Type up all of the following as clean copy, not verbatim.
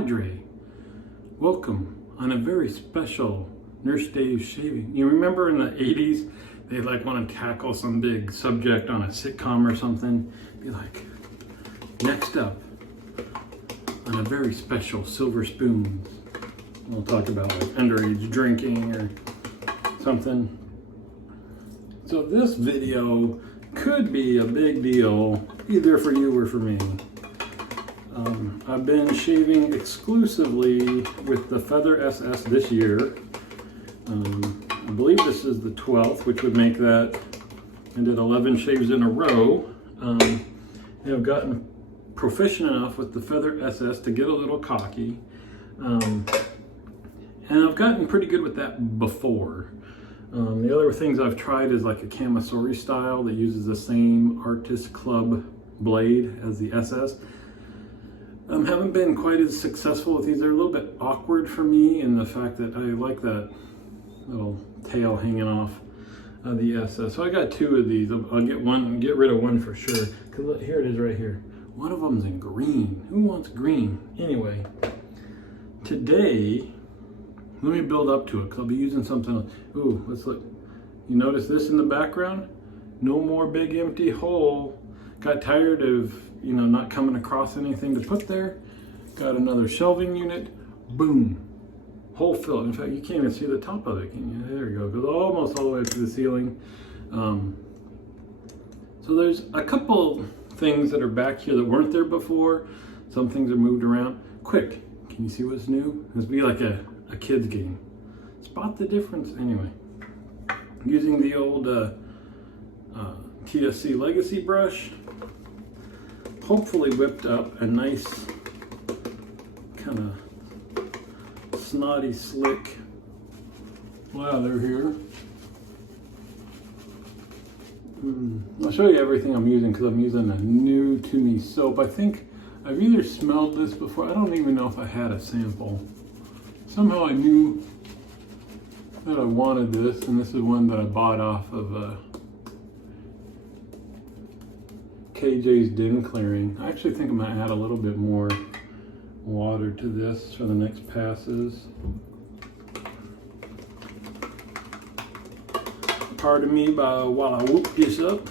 Padre. Welcome on a very special Nurse Dave shaving. You remember in the 80s, they'd like want to tackle some big subject on a sitcom or something. Be like, next up on a very special Silver Spoons. We'll talk about like underage drinking or something. So this video could be a big deal either for you or for me. I've been shaving exclusively with the Feather SS this year. I believe this is the 12th, which would make that, I did 11 shaves in a row. I've gotten proficient enough with the Feather SS to get a little cocky. And I've gotten pretty good with that before. The other things I've tried is like a Camisori style that uses the same Artist Club blade as the SS. Haven't been quite as successful with these. They're a little bit awkward for me in the fact that I like that little tail hanging off the SS. So I got two of these. I'll get rid of one for sure. Cause look, here it is right here. One of them's in green. Who wants green? Anyway, today, let me build up to it because I'll be using something else. Ooh, let's look. You notice this in the background? No more big empty hole. Got tired of, not coming across anything to put there. Got another shelving unit. Boom. Hole filled. In fact, you can't even see the top of it, can you? There you go. It goes almost all the way up to the ceiling. So there's a couple things that are back here that weren't there before. Some things are moved around. Quick, can you see what's new? This would be like a kid's game. Spot the difference. Anyway, using the old TSC Legacy brush, hopefully whipped up a nice kind of snotty slick lather here. I'll show you everything I'm using because I'm using a new to me soap. I think I've either smelled this before. I don't even know if I had a sample. Somehow I knew that I wanted this, and this is one that I bought off of KJ's Den Clearing. I actually think I'm going to add a little bit more water to this for the next passes. Pardon me while I whoop this up.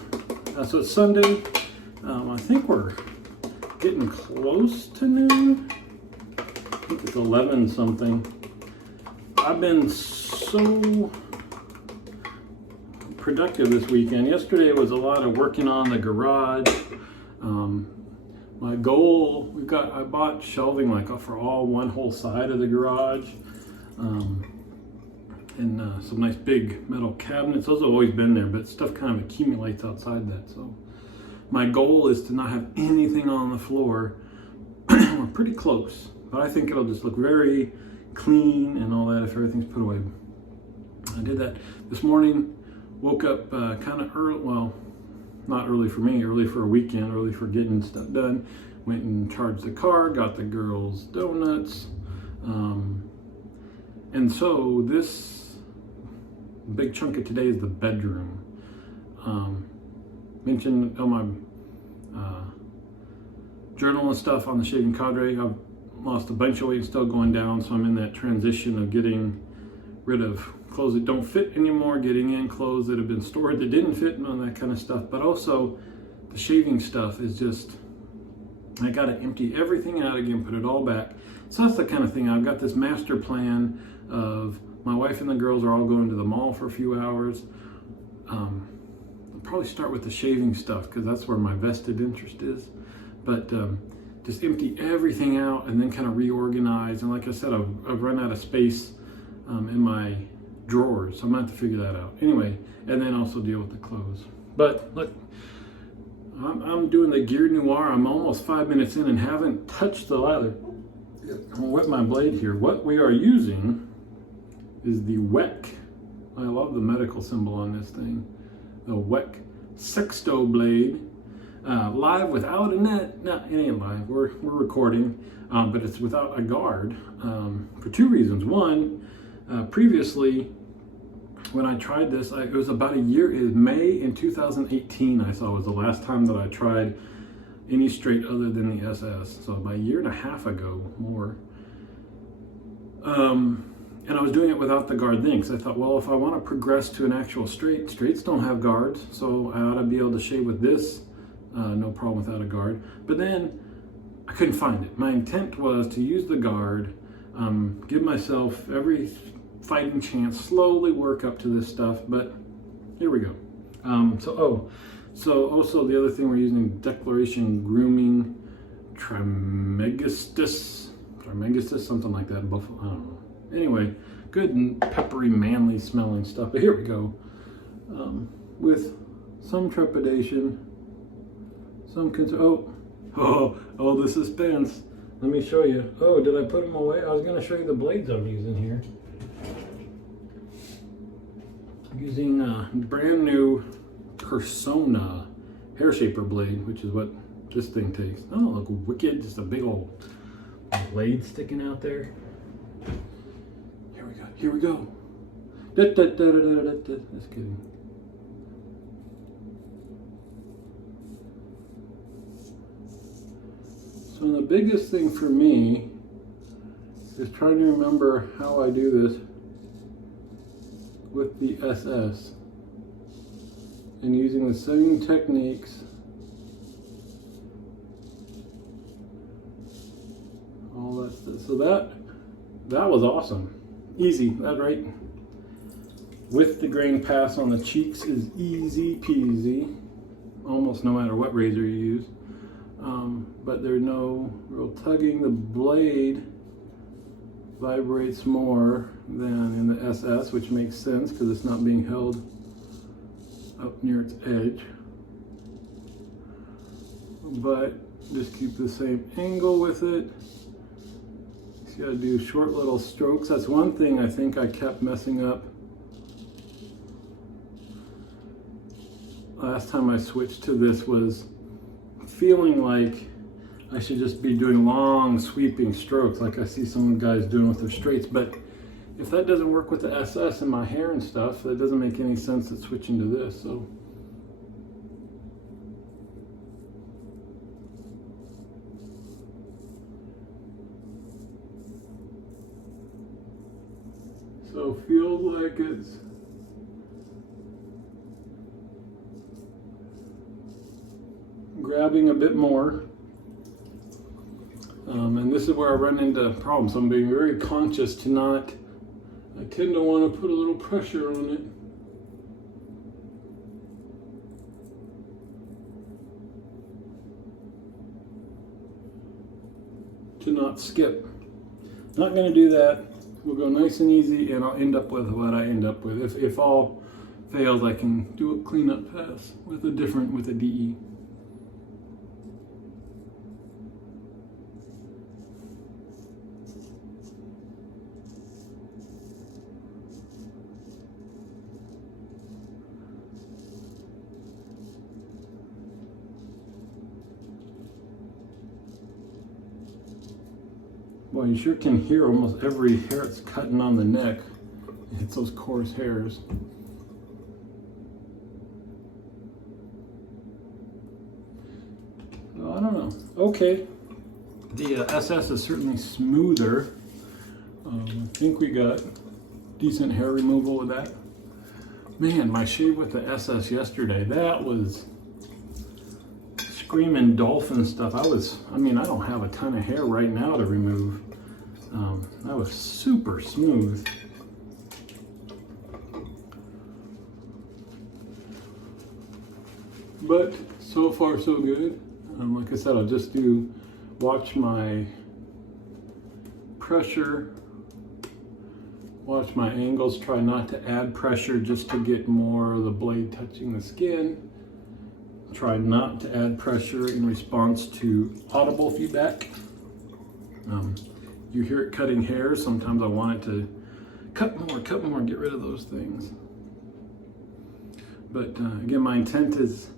So it's Sunday. I think we're getting close to noon. I think it's 11 something. I've been so productive this weekend. Yesterday was a lot of working on the garage. My goal, I bought shelving like for all one whole side of the garage. And some nice big metal cabinets. Those have always been there, but stuff kind of accumulates outside that. So my goal is to not have anything on the floor. We're pretty close, but I think it'll just look very clean and all that if everything's put away. I did that this morning. Woke up kind of early, well, not early for me, early for a weekend, early for getting stuff done. Went and charged the car, got the girls donuts. And so this big chunk of today is the bedroom. Mentioned on my journal and stuff on the Shaving Cadre. I've lost a bunch of weight, still going down, so I'm in that transition of getting rid of clothes that don't fit anymore, getting in clothes that have been stored that didn't fit and all that kind of stuff. But also the shaving stuff is just, I got to empty everything out again, put it all back. So that's the kind of thing. I've got this master plan of my wife and the girls are all going to the mall for a few hours. I'll probably start with the shaving stuff because that's where my vested interest is. But just empty everything out and then kind of reorganize. And like I said, I've run out of space in my drawers, so I'm gonna have to figure that out. Anyway, and then also deal with the clothes. But look, I'm doing the Gear Noir. I'm almost 5 minutes in and haven't touched the lather. I'm gonna wet my blade here. What we are using is the WEC. I love the medical symbol on this thing. The WEC Sexto blade. Live without a net. No, it ain't live. We're recording, but it's without a guard for two reasons. One, previously when I tried this, it was about a year. It was May in 2018. I saw was the last time that I tried any straight other than the SS. So about a year and a half ago, more. And I was doing it without the guard then, because I thought, well, if I want to progress to an actual straight, straights don't have guards, so I ought to be able to shave with this, no problem without a guard. But then I couldn't find it. My intent was to use the guard, give myself every fighting chance, slowly work up to this stuff, but here we go. So also the other thing we're using, Declaration Grooming Trismegistus, something like that, buffalo, I don't know. Anyway, good and peppery, manly smelling stuff. But here we go. With some trepidation, some concern. Oh, the suspense. Let me show you. Oh, did I put them away? I was going to show you the blades I'm using here. I'm using a brand new Persona hair shaper blade, which is what this thing takes. Oh, look wicked. Just a big old blade sticking out there. Here we go. Just kidding. So the biggest thing for me is trying to remember how I do this with the SS and using the same techniques. All that stuff. So that was awesome. Easy, that right? With the grain pass on the cheeks is easy peasy, almost no matter what razor you use. But there's no real tugging. The blade vibrates more than in the SS, which makes sense because it's not being held up near its edge. But just keep the same angle with it. You gotta do short little strokes. That's one thing I think I kept messing up last time I switched to this, was feeling like I should just be doing long sweeping strokes like I see some guys doing with their straights. But if that doesn't work with the SS and my hair and stuff, that doesn't make any sense at switching to this. So feels like it's grabbing a bit more. And this is where I run into problems. I'm being very conscious to not, I tend to want to put a little pressure on it. To not skip. Not going to do that. We'll go nice and easy, and I'll end up with what I end up with. If all fails, I can do a cleanup pass with a DE. Boy, you sure can hear almost every hair it's cutting on the neck. It's those coarse hairs. Oh, I don't know. Okay. The SS is certainly smoother. I think we got decent hair removal with that. Man, my shave with the SS yesterday, that was screaming dolphin stuff. I don't have a ton of hair right now to remove. That was super smooth. But so far so good. Like I said, I'll just watch my pressure, watch my angles, try not to add pressure just to get more of the blade touching the skin. Try not to add pressure in response to audible feedback. You hear it cutting hair. Sometimes I want it to cut more, get rid of those things. But again, my intent is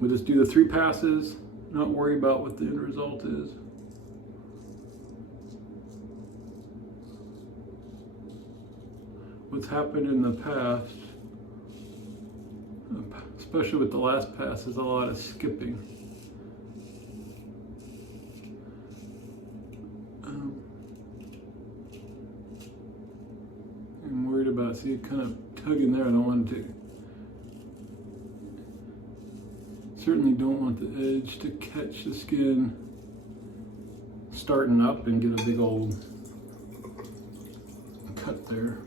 we'll just do the 3 passes, not worry about what the end result is. What's happened in the past, especially with the last pass, is a lot of skipping. see it kind of tugging there. I don't want it to. Certainly don't want the edge to catch the skin starting up and get a big old cut there.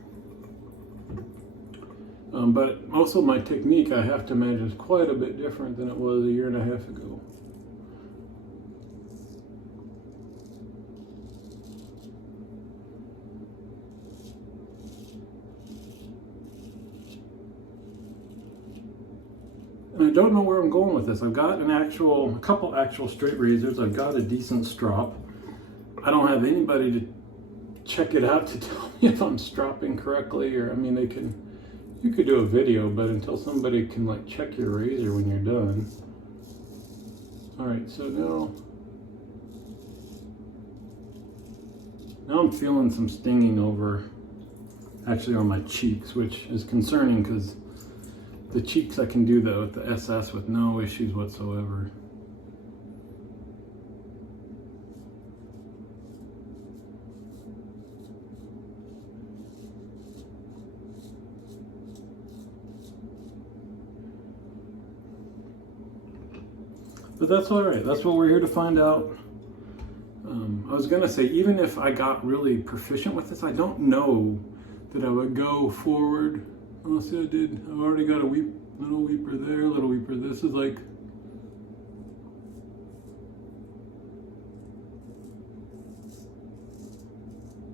But also my technique, I have to imagine, is quite a bit different than it was a year and a half ago. And I don't know where I'm going with this. I've got a couple actual straight razors. I've got a decent strop. I don't have anybody to check it out to tell me if I'm stropping correctly, or I mean, you could do a video, but until somebody can like check your razor when you're done. All right, so now I'm feeling some stinging actually on my cheeks, which is concerning because the cheeks I can do with the SS with no issues whatsoever. But that's all right. That's what we're here to find out. I was gonna say, even if I got really proficient with this, I don't know that I would go forward. Oh, see, I've already got a little weeper there, little weeper. This is like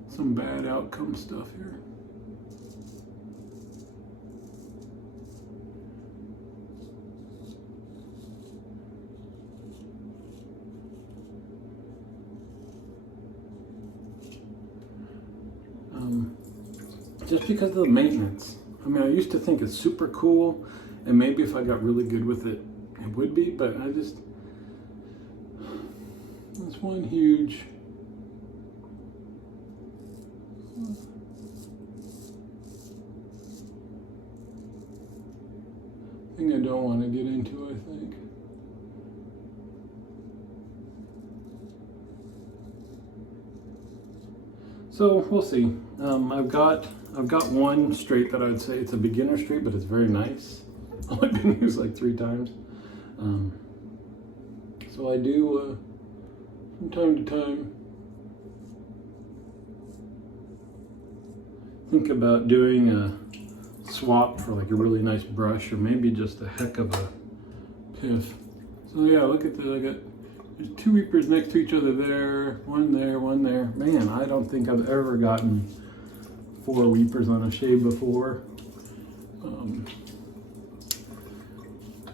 some bad outcome stuff here. Just because of the maintenance. I mean, I used to think it's super cool, and maybe if I got really good with it, it would be, but it's one huge thing I don't want to get into, I think. So we'll see. I've got one straight that I would say it's a beginner straight, but it's very nice. Only been used like 3 times. So I do from time to time think about doing a swap for like a really nice brush, or maybe just a heck of a piff. So yeah, look at that. There's 2 weepers next to each other there, one there, one there. Man, I don't think I've ever gotten 4 weepers on a shave before.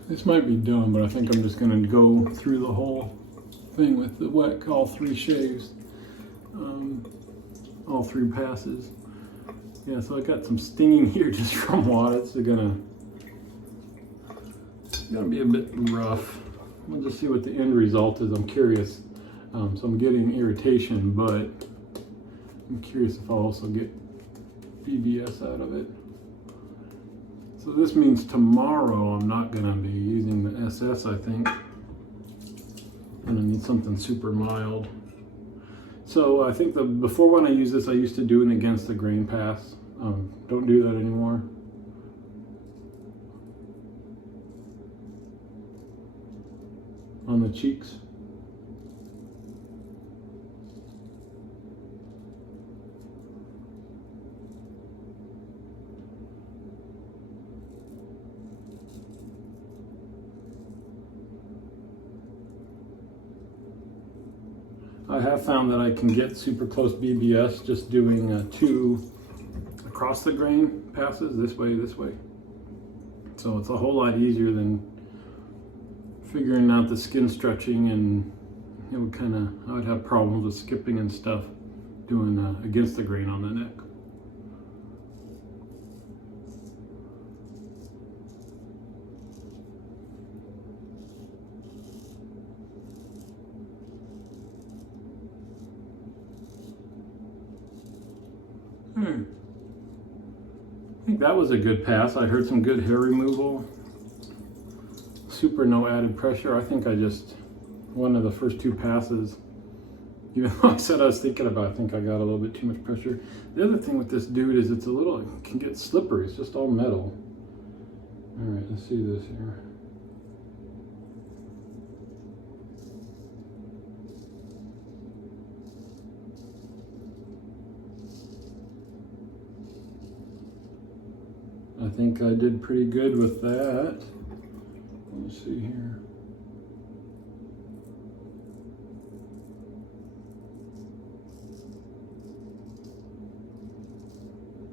This might be dumb, but I think I'm just gonna go through the whole thing with the wet, all 3 shaves, all 3 passes. Yeah, so I got some stinging here just from water. It's gonna be a bit rough. We'll just see what the end result is. I'm curious. So I'm getting irritation, but I'm curious if I'll also get BBS out of it. So this means tomorrow I'm not going to be using the SS, I think. And I need something super mild. So I think before when I use this, I used to do an against the grain pass. Don't do that anymore. On the cheeks. I have found that I can get super close BBS just doing 2 across the grain passes, this way, this way. So it's a whole lot easier than figuring out the skin stretching, and it would I would have problems with skipping and stuff doing against the grain on the neck. I think that was a good pass. I heard some good hair removal. Super no added pressure. I think one of the first 2 passes, Even though I said I was thinking about it, I think I got a little bit too much pressure. The other thing with this dude is it can get slippery. It's just all metal. All right, let's see this here. I think I did pretty good with that. Let's see here.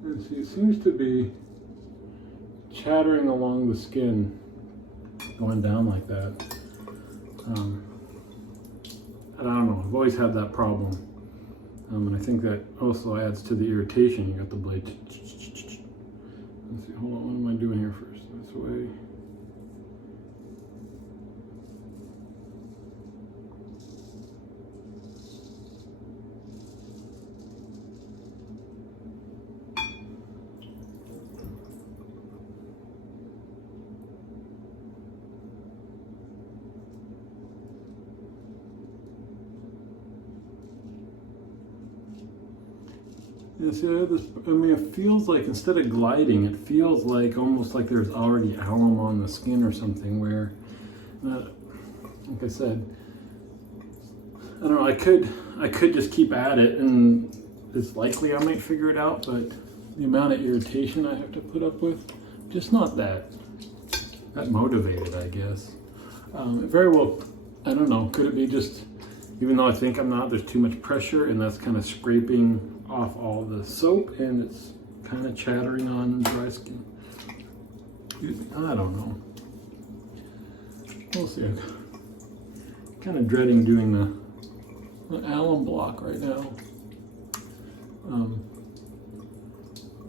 Let's see, it seems to be chattering along the skin, going down like that. And I don't know, I've always had that problem. And I think that also adds to the irritation. You got the blade. Let's see, hold on, what am I doing here first? This way. Yeah, see, I have this, I mean, it feels like instead of gliding, it feels like almost like there's already alum on the skin or something where, like I said, I don't know, I could just keep at it and it's likely I might figure it out, but the amount of irritation I have to put up with, just not that motivated, I guess. Very well, I don't know, could it be just, even though I think I'm not, there's too much pressure and that's kind of scraping off all the soap and it's kind of chattering on dry skin. I don't know. We'll see. I'm kind of dreading doing the alum block right now.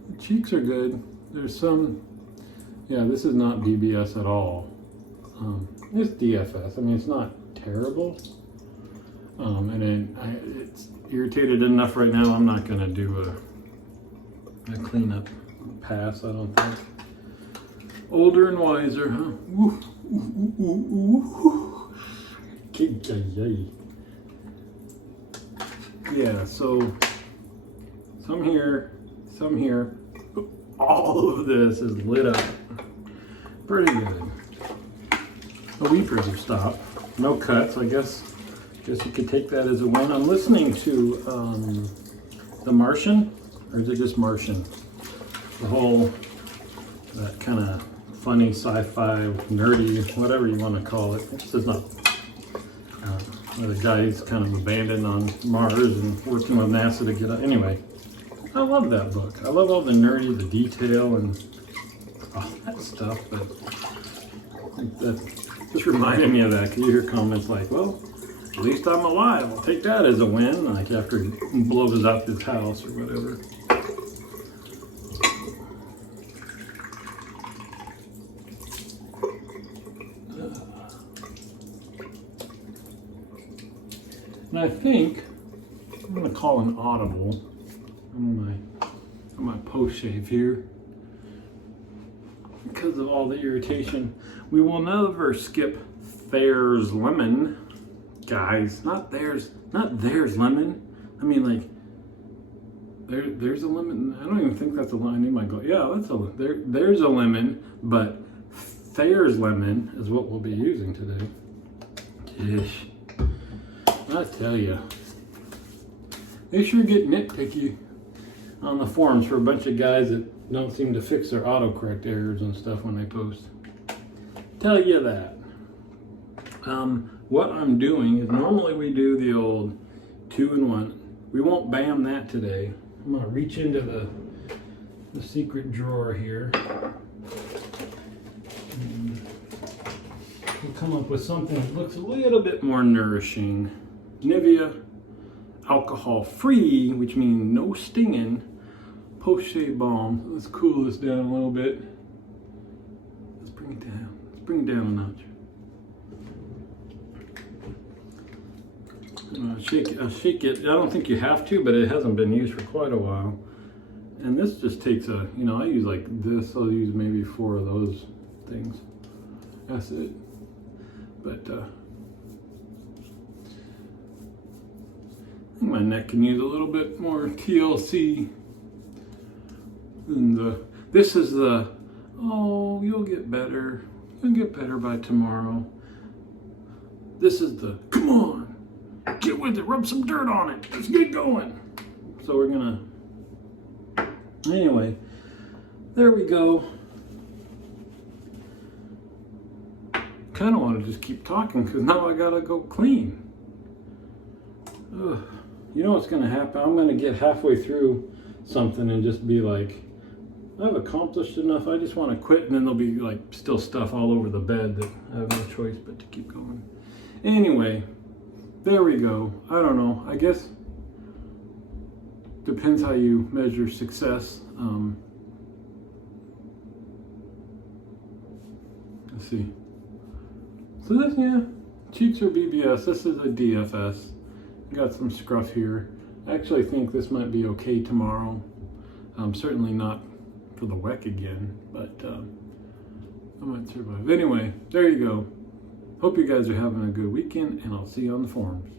The cheeks are good. There's some, yeah, this is not DBS at all. It's DFS. I mean, it's not terrible. And it's irritated enough right now. I'm not gonna do a cleanup pass, I don't think. Older and wiser, huh? Ooh, ooh, ooh, ooh. Yeah, so some here. All of this is lit up. Pretty good. The weepers have stopped. No cuts, I guess you could take that as a win. I'm listening to The Martian, or is it just Martian? The whole, that kind of funny sci-fi, nerdy, whatever you want to call it. This is not, where the guy's kind of abandoned on Mars and working with NASA to get out. Anyway, I love that book. I love all the nerdy, the detail, and all that stuff, but that just reminded me of that, because you hear comments like, well, at least I'm alive. I'll take that as a win, like after he blows up his house or whatever. And I think I'm going to call an audible on my post shave here because of all the irritation. We will never skip Thayer's Lemon. Guys, not theirs lemon. I mean, like, there's a lemon. I don't even think that's a lemon. I need my glow. Yeah, there's a lemon, but Thayer's lemon is what we'll be using today. Ish. I tell you, they sure get nitpicky on the forums for a bunch of guys that don't seem to fix their autocorrect errors and stuff when they post. Tell you that. What I'm doing is normally we do the old 2-in-1. We won't bam that today. I'm gonna reach into the secret drawer here. And we'll come up with something that looks a little bit more nourishing. Nivea alcohol free, which means no stinging, post-shave balm. Let's cool this down a little bit. Let's bring it down. Let's bring it down a notch. I'll shake it. I don't think you have to, but it hasn't been used for quite a while. And this just takes I use like this. I'll use maybe 4 of those things. That's it. But think my neck can use a little bit more TLC. And this is the, oh, you'll get better. You'll get better by tomorrow. This is the, come on, get with it, rub some dirt on it. Let's get going. So we're gonna, anyway, there we go. Kind of want to just keep talking because now I gotta go clean. Ugh. You know what's gonna happen? I'm gonna get halfway through something and just be like, I've accomplished enough. I just want to quit, and then there'll be like still stuff all over the bed that I have no choice but to keep going. Anyway, there we go. I don't know. I guess depends how you measure success. Let's see. So this, yeah, cheeks are BBS. This is a DFS. Got some scruff here. I actually think this might be okay tomorrow. Certainly not for the WEC again, but I might survive. Anyway, there you go. Hope you guys are having a good weekend, and I'll see you on the forums.